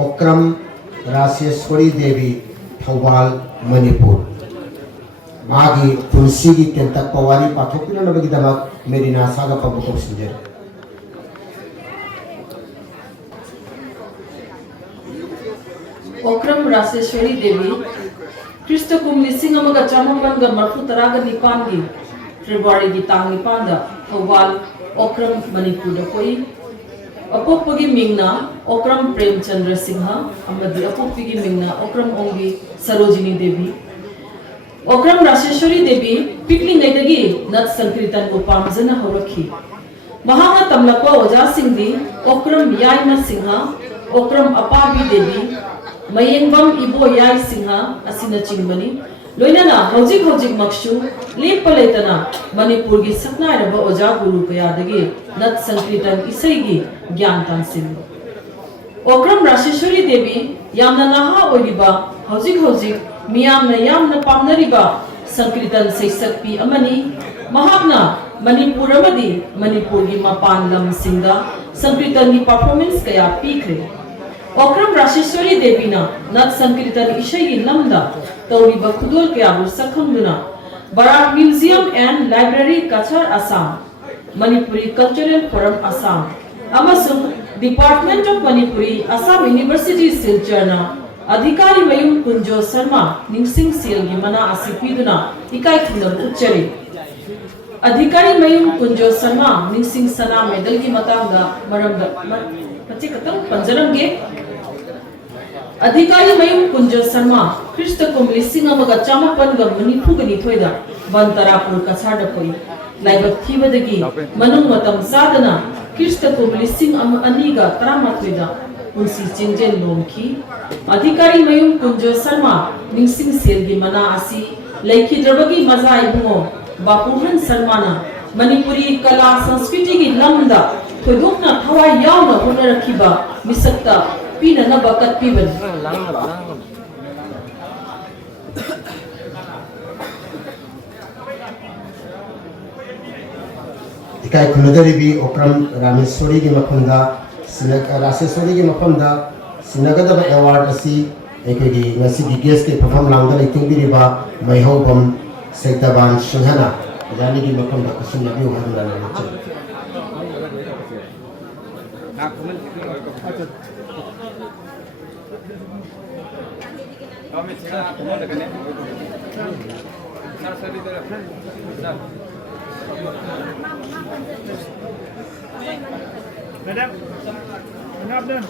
ओक्रम राजेश्वरी देवी थौबाल मणिपुर मागी तुलसी की केंतक पवारी पाथोकिना नबगिदमक मेरिना सागा पबुको सिंजर ओक्रम राजेश्वरी देवी क्रिस्त कुम लिसिंग अमगा चामपन ग मरफु तरागा निपान की फेब्रुआरी की तांग निपान दा थौबाल ओक्रम मणिपुर दा कोई अपोपगी मिंगना ओक्रम प्रेमचंद्र सिंह अमदी अपोपगी मिंगना ओक्रम ओंगी सरोजिनी देवी ओक्रम राजेश्वरी देवी पिकली नैदगी नत संकीर्तन को पामजना होरखी महाना तमलपा ओजा सिंहदी ओक्रम यायना सिंह ओक्रम अपाबी देवी मयेंगबम इबो याय सिंह असिना चिंगबनी लोइनाना हौजिक हौजिक मक्सु लेप लेतना मणिपुर की सकनाइरबा ओजा गुरु कयादगी नत संकीर्तन इसैगी ज्ञान तांसिन ओक्रम राजेश्वरी देवी यामना नहा ओइरिबा हौजिक हौजिक मियामना यामना पामनरिबा संकीर्तन सैसक्पी अमनी महाकना मणिपुर अमदी मणिपुर की मपान लम सिंगा संकीर्तन की परफॉर्मेंस कया पीखरे ओक्रम राजेश्वरी देवी ना नत संकीर्तन इशई लमदा तौरीबा खुदोल कयाबु सखंगना Barak museum and library Cachar Assam Manipuri cultural forum Assam अमसुंग department of Manipuri Assam university सिलचरना अधिकारी मयूम कुंजो शर्मा निंगसिंग सील की मना आसिपीदुना इकाई खुंदम उच्चरी अधिकारी मयूम कुंजो शर्मा निंगसिंग सना मेडल की मतांगा मरंगा मचे कतम पंजरंगे अधिकारी मयूम कुंजो शर्मा क्रिस्त कुम लिसिंग अमगा चामपन ग मणिपुगनी थोइदा बंतरापुर कछाड कोई लाइबक थीबदगी मनुंग मतम साधना क्रिस्त कुम लिसिंग अनिगा तरामाथोइदा उनसी चिंजेन लोमखी अधिकारी मयूम कुंजो शर्मा निंगसिंग सेलगी मना आसी लेखी द्रबगी मजा इबुंगो बापुहन शर्माना मणिपुरी कला संस्कृति की लमदा थोइदोकना थवाई यावना होनरखिबा मिसक्ता पीना नबकत पीबन इकाई खुनदरिबी ओक्रम रामेश्वरी की मफंदा राजेश्वरी की मफंदा सिनगदब अवार्ड असी एकोगी ngasi di guest ke perform langda liting biriba maihobam sektaban singhana yani ki mafanda kusun nabi hadura na nacha Madam, enough done.